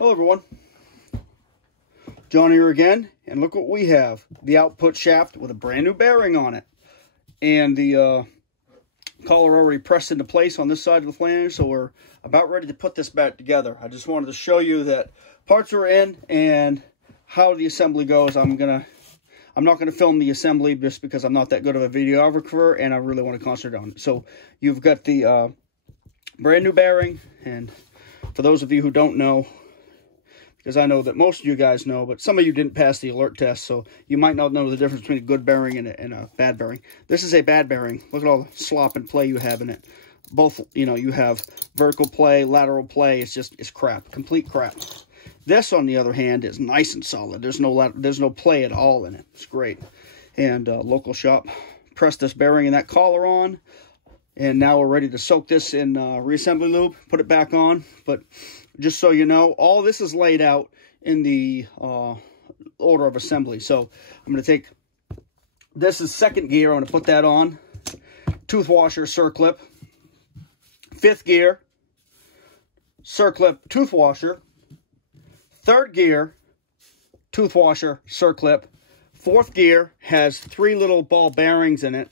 Hello everyone, John here again, and look what we have. The output shaft with a brand new bearing on it. And the collar already pressed into place on this side of the flange, so we're about ready to put this back together. I just wanted to show you that parts are in and how the assembly goes. I'm not gonna film the assembly just because I'm not that good of a videographer and I really want to concentrate on it. So you've got the brand new bearing, and for those of you who don't know, because I know that most of you guys know, but some of you didn't pass the alert test, so you might not know the difference between a good bearing and a bad bearing. This is a bad bearing. Look at all the slop and play you have in it. Both, you know, you have vertical play, lateral play. It's crap, complete crap. This, on the other hand, is nice and solid. There's no play at all in it. It's great. And local shop pressed this bearing and that collar on, and now we're ready to soak this in reassembly lube, put it back on. But just so you know, all this is laid out in the order of assembly. So I'm going to take, this is second gear, I'm going to put that on. Tooth washer, circlip. Fifth gear, circlip, tooth washer. Third gear, tooth washer, circlip. Fourth gear has 3 little ball bearings in it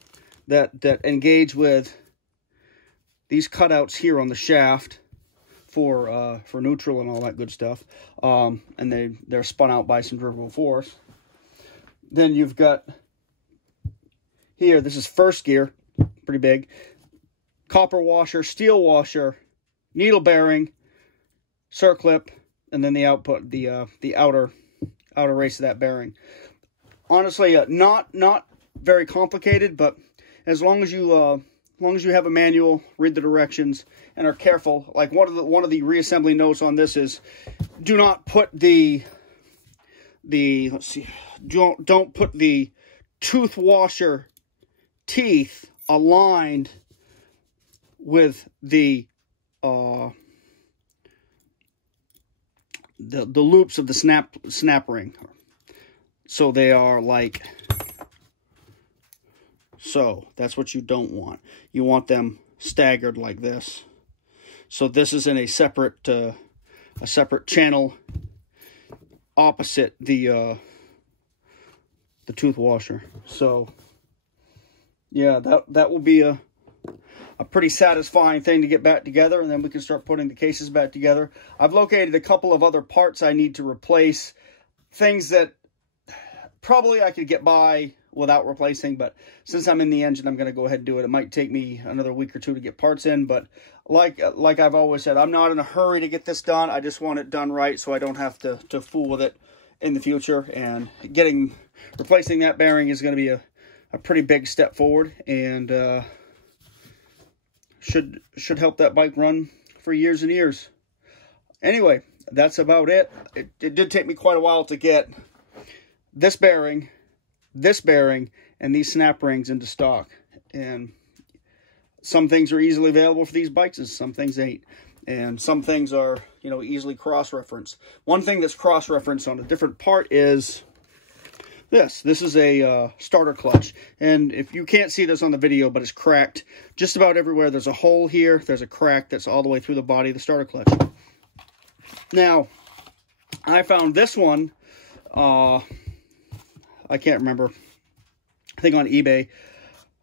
that engage with these cutouts here on the shaft for neutral and all that good stuff. And they're spun out by centrifugal force. Then you've got here, this is first gear, pretty big. Copper washer, steel washer, needle bearing, circlip, and then the output, the outer race of that bearing. Honestly, not very complicated, but as long as you have a manual, read the directions, and are careful. Like one of the reassembly notes on this is, do not put the let's see, don't put the tooth washer teeth aligned with the loops of the snap ring. So they are like so. That's what you don't want. You want them staggered like this. So this is in a separate channel opposite the tooth washer. So yeah, that will be a pretty satisfying thing to get back together, and then we can start putting the cases back together. I've located a couple of other parts I need to replace, things that probably I could get by without replacing, but since I'm in the engine, I'm going to go ahead and do it. It might take me another week or two to get parts in, but like I've always said, I'm not in a hurry to get this done. I just want it done right so I don't have to fool with it in the future, and replacing that bearing is going to be a pretty big step forward, and should help that bike run for years and years. Anyway, that's about it. It did take me quite a while to get this bearing, and these snap rings into stock. And some things are easily available for these bikes, and some things ain't. And some things are, you know, easily cross-referenced. One thing that's cross-referenced on a different part is this. This is a starter clutch, and if you can't see this on the video, but it's cracked just about everywhere. There's a hole here. There's a crack that's all the way through the body of the starter clutch. Now, I found this one, I can't remember, I think on eBay,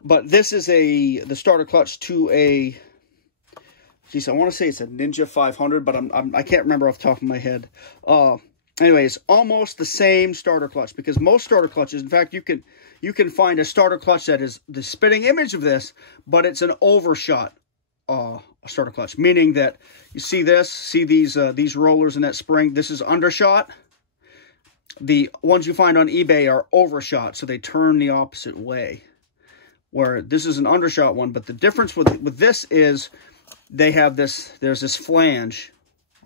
but this is the starter clutch to a, geez, I want to say it's a Ninja 500, but I can't remember off the top of my head. Anyways, almost the same starter clutch, because most starter clutches, in fact, you can find a starter clutch that is the spitting image of this, but it's an overshot starter clutch, meaning that you see these rollers in that spring. This is undershot. The ones you find on eBay are overshot, so they turn the opposite way. Where this is an undershot one, but the difference with this is they have there's this flange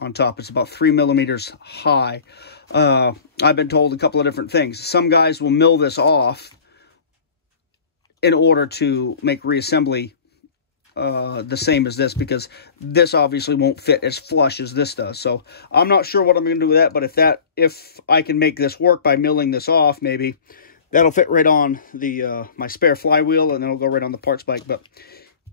on top. It's about 3 millimeters high. I've been told a couple of different things. Some guys will mill this off in order to make reassembly the same as this, because this obviously won't fit as flush as this does. So I'm not sure what I'm going to do with that, but if I can make this work by milling this off, maybe that'll fit right on the my spare flywheel, and then it'll go right on the parts bike. But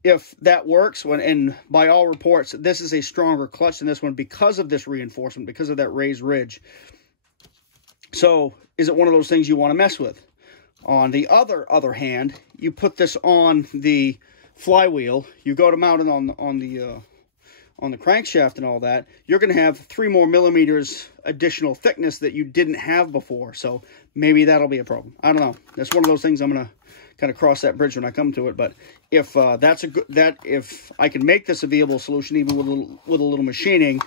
if that works, and by all reports, this is a stronger clutch than this one because of this reinforcement, because of that raised ridge. So, is it one of those things you want to mess with? On the other hand, you put this on the flywheel, you go to mount it on the crankshaft and all that, you're going to have 3 more millimeters additional thickness that you didn't have before. So maybe that'll be a problem. I don't know. That's one of those things I'm going to kind of cross that bridge when I come to it. But if if I can make this a viable solution, even with a little machining,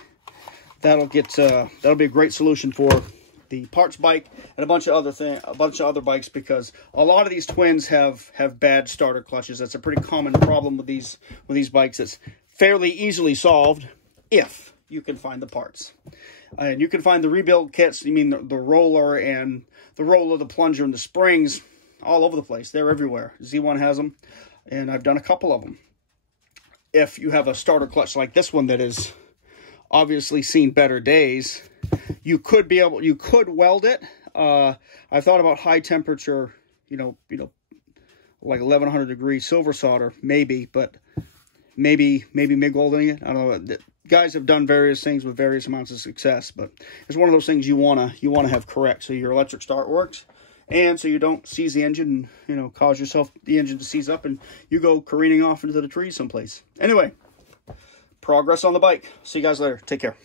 that'll be a great solution for the parts bike and a bunch of other bikes, because a lot of these twins have bad starter clutches. That's a pretty common problem with these bikes. It's fairly easily solved if you can find the parts. And you can find the rebuild kits. I mean, the roller, the plunger, and the springs all over the place. They're everywhere. Z1 has them, and I've done a couple of them. If you have a starter clutch like this one that has obviously seen better days, you could weld it. I've thought about high temperature, like 1100 degree silver solder, maybe, but maybe MIG welding it. I don't know. Guys have done various things with various amounts of success, but it's one of those things you wanna have correct, so your electric start works, and so you don't seize the engine, cause the engine to seize up, and you go careening off into the trees someplace. Anyway, progress on the bike. See you guys later. Take care.